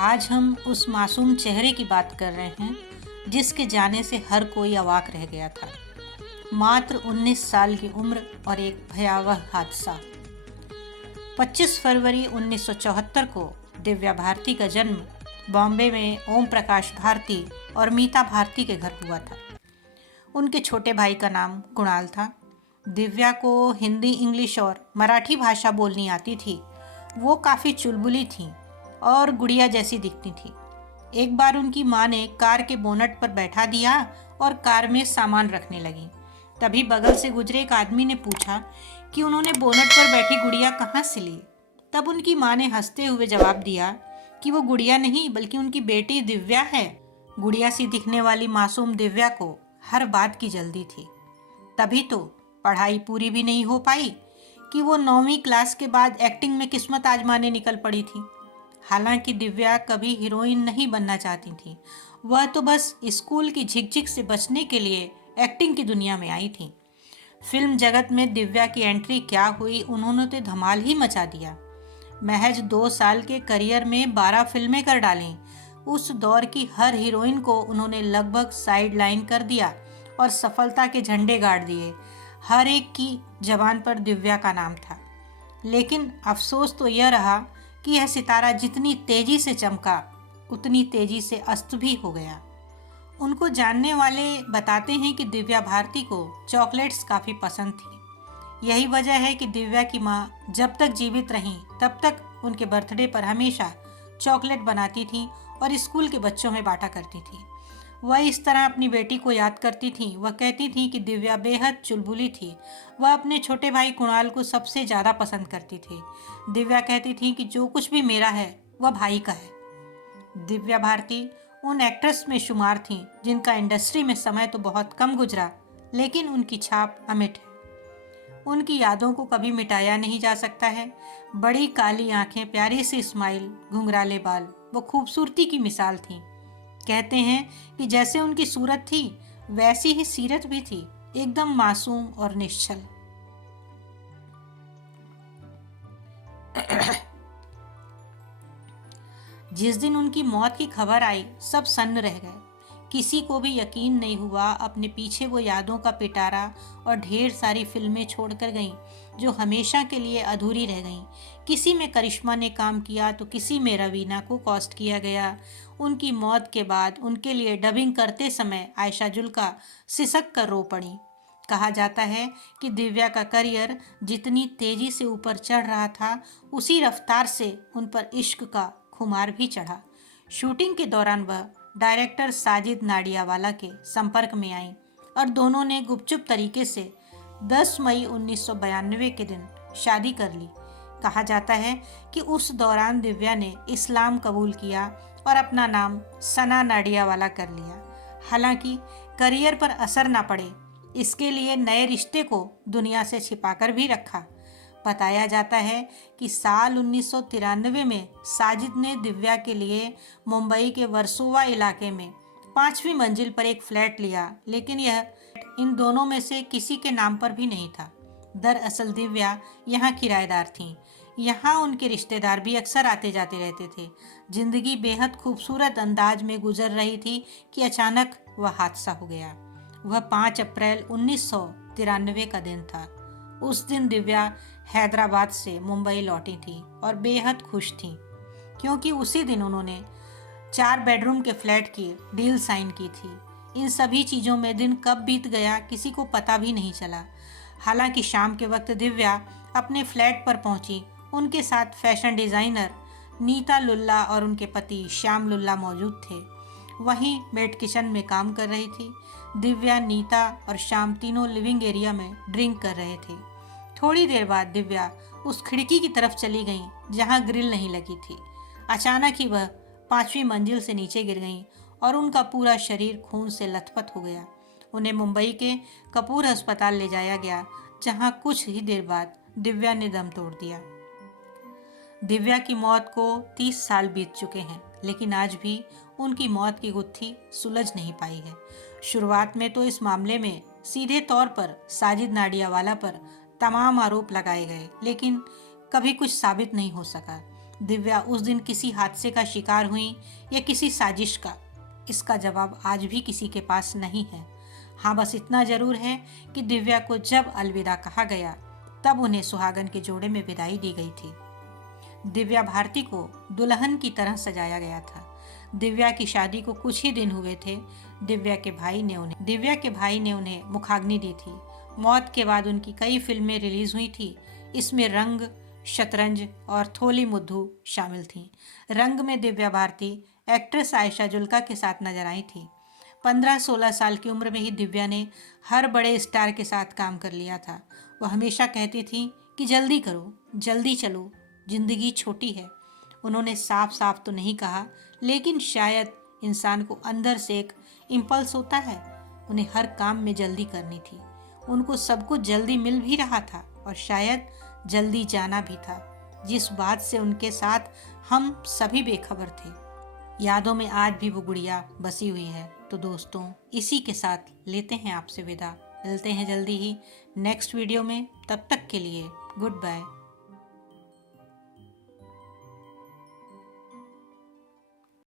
आज हम उस मासूम चेहरे की बात कर रहे हैं जिसके जाने से हर कोई अवाक रह गया था। मात्र 19 साल की उम्र और एक भयावह हादसा। 25 फरवरी 1974 को दिव्या भारती का जन्म बॉम्बे में ओम प्रकाश भारती और मीता भारती के घर हुआ था। उनके छोटे भाई का नाम कुणाल था। दिव्या को हिंदी, इंग्लिश और मराठी भाषा बोलनी आती थी। वो काफ़ी चुलबुली थी और गुड़िया जैसी दिखती थी। एक बार उनकी माँ ने कार के बोनट पर बैठा दिया और कार में सामान रखने लगी। तभी बगल से गुजरे एक आदमी ने पूछा कि उन्होंने बोनट पर बैठी गुड़िया कहाँ से ली। तब उनकी माँ ने हंसते हुए जवाब दिया कि वो गुड़िया नहीं बल्कि उनकी बेटी दिव्या है। गुड़िया सी दिखने वाली मासूम दिव्या को हर बात की जल्दी थी। तभी तो पढ़ाई पूरी भी नहीं हो पाई कि वो 9वीं क्लास के बाद एक्टिंग में किस्मत आजमाने निकल पड़ी थी। हालांकि दिव्या कभी हीरोइन नहीं बनना चाहती थी। वह तो बस स्कूल की झिकझिक से बचने के लिए एक्टिंग की दुनिया में आई थी। फिल्म जगत में दिव्या की एंट्री क्या हुई, उन्होंने तो धमाल ही मचा दिया। महज 2 साल के करियर में 12 फिल्में कर डालीं। उस दौर की हर हीरोइन को उन्होंने लगभग साइड लाइन कर दिया और सफलता के झंडे गाड़ दिए। हर एक की जबान पर दिव्या का नाम था। लेकिन अफसोस तो यह रहा कि यह सितारा जितनी तेजी से चमका उतनी तेजी से अस्त भी हो गया। उनको जानने वाले बताते हैं कि दिव्या भारती को चॉकलेट्स काफ़ी पसंद थी। यही वजह है कि दिव्या की माँ जब तक जीवित रहीं तब तक उनके बर्थडे पर हमेशा चॉकलेट बनाती थी और स्कूल के बच्चों में बांटा करती थी। वह इस तरह अपनी बेटी को याद करती थी। वह कहती थी कि दिव्या बेहद चुलबुली थी। वह अपने छोटे भाई कुणाल को सबसे ज़्यादा पसंद करती थी। दिव्या कहती थी कि जो कुछ भी मेरा है वह भाई का है। दिव्या भारती उन एक्ट्रेस में शुमार थीं जिनका इंडस्ट्री में समय तो बहुत कम गुजरा, लेकिन उनकी छाप अमिट है। उनकी यादों को कभी मिटाया नहीं जा सकता है। बड़ी काली आंखें, प्यारी सी स्माइल, घुंघराले बाल, वो खूबसूरती की मिसाल थी। कहते हैं कि जैसे उनकी सूरत थी वैसी ही सीरत भी थी, एकदम मासूम और निश्चल। जिस दिन उनकी मौत की खबर आई सब सन्न रह गए। किसी को भी यकीन नहीं हुआ। अपने पीछे वो यादों का पिटारा और ढेर सारी फिल्में छोड़कर गईं जो हमेशा के लिए अधूरी रह गईं। किसी में करिश्मा ने काम किया तो किसी में रवीना को कॉस्ट किया गया। उनकी मौत के बाद उनके लिए डबिंग करते समय आयशा जुल्का सिसक कर रो पड़ी। कहा जाता है कि दिव्या का करियर जितनी तेजी से ऊपर चढ़ रहा था उसी रफ्तार से उन पर इश्क का खुमार भी चढ़ा। शूटिंग के दौरान वह डायरेक्टर साजिद नाडियावाला के संपर्क में आईं और दोनों ने गुपचुप तरीके से 10 मई 1992 के दिन शादी कर ली। कहा जाता है कि उस दौरान दिव्या ने इस्लाम कबूल किया और अपना नाम सना नाडियावाला कर लिया। हालांकि करियर पर असर न पड़े इसके लिए नए रिश्ते को दुनिया से छिपाकर भी रखा। बताया जाता है कि साल 1993 में साजिद ने दिव्या के लिए मुंबई के वर्सोवा इलाके में 5वीं मंजिल पर एक फ्लैट लिया, लेकिन यह इन दोनों में से किसी के नाम पर भी नहीं था। दरअसल दिव्या यहाँ किराएदार थीं। यहाँ उनके रिश्तेदार भी अक्सर आते जाते रहते थे। जिंदगी बेहद खूबसूरत अंदाज में गुजर रही थी कि अचानक वह हादसा हो गया। वह 5 अप्रैल 1993 का दिन था। उस दिन दिव्या हैदराबाद से मुंबई लौटी थी और बेहद खुश थी, क्योंकि उसी दिन उन्होंने 4 बेडरूम के फ्लैट की डील साइन की थी। इन सभी चीज़ों में दिन कब बीत गया किसी को पता भी नहीं चला। हालांकि शाम के वक्त दिव्या अपने फ्लैट पर पहुंची। उनके साथ फैशन डिज़ाइनर नीता लुल्ला और उनके पति श्याम लुल्ला मौजूद थे। वहीं मेड किचन में काम कर रही थी। दिव्या, नीता और श्याम तीनों लिविंग एरिया में ड्रिंक कर रहे थे। थोड़ी देर बाद दिव्या उस खिड़की की तरफ चली गईं जहां ग्रिल नहीं लगी थी। अचानक ही वह 5वीं मंजिल से नीचे गिर गईं और उनका पूरा शरीर खून से लथपथ हो गया। उन्हें मुंबई के कपूर अस्पताल ले जाया गया, जहां कुछ ही देर बाद दिव्या ने दम तोड़ दिया। दिव्या की मौत को 30 साल बीत चुके हैं, लेकिन आज भी उनकी मौत की गुत्थी सुलझ नहीं पाई है। शुरुआत में तो इस मामले में सीधे तौर पर साजिद नाडियावाला पर तमाम आरोप लगाए गए, लेकिन कभी कुछ साबित नहीं हो सका। दिव्या उस दिन किसी हादसे का शिकार हुई या किसी साजिश का, इसका जवाब आज भी किसी के पास नहीं है। हाँ, बस इतना जरूर है कि दिव्या को जब अलविदा कहा गया तब उन्हें सुहागन के जोड़े में विदाई दी गई थी। दिव्या भारती को दुल्हन की तरह सजाया गया था। दिव्या की शादी को कुछ ही दिन हुए थे। दिव्या के भाई ने उन्हें मुखाग्नि दी थी। मौत के बाद उनकी कई फिल्में रिलीज हुई थी। इसमें रंग, शतरंज और थोली मुद्दू शामिल थीं। रंग में दिव्या भारती एक्ट्रेस आयशा जुल्का के साथ नजर आई थी। 15-16 साल की उम्र में ही दिव्या ने हर बड़े स्टार के साथ काम कर लिया था। वह हमेशा कहती थी कि जल्दी करो, जल्दी चलो, जिंदगी छोटी है। उन्होंने साफ साफ तो नहीं कहा, लेकिन शायद इंसान को अंदर से एक इम्पल्स होता है। उन्हें हर काम में जल्दी करनी थी। उनको सब कुछ जल्दी मिल भी रहा था और शायद जल्दी जाना भी था, जिस बात से उनके साथ हम सभी बेखबर थे। यादों में आज भी वो गुड़िया बसी हुई है। तो दोस्तों, इसी के साथ लेते हैं आपसे विदा। मिलते हैं जल्दी ही नेक्स्ट वीडियो में। तब तक के लिए गुड बाय।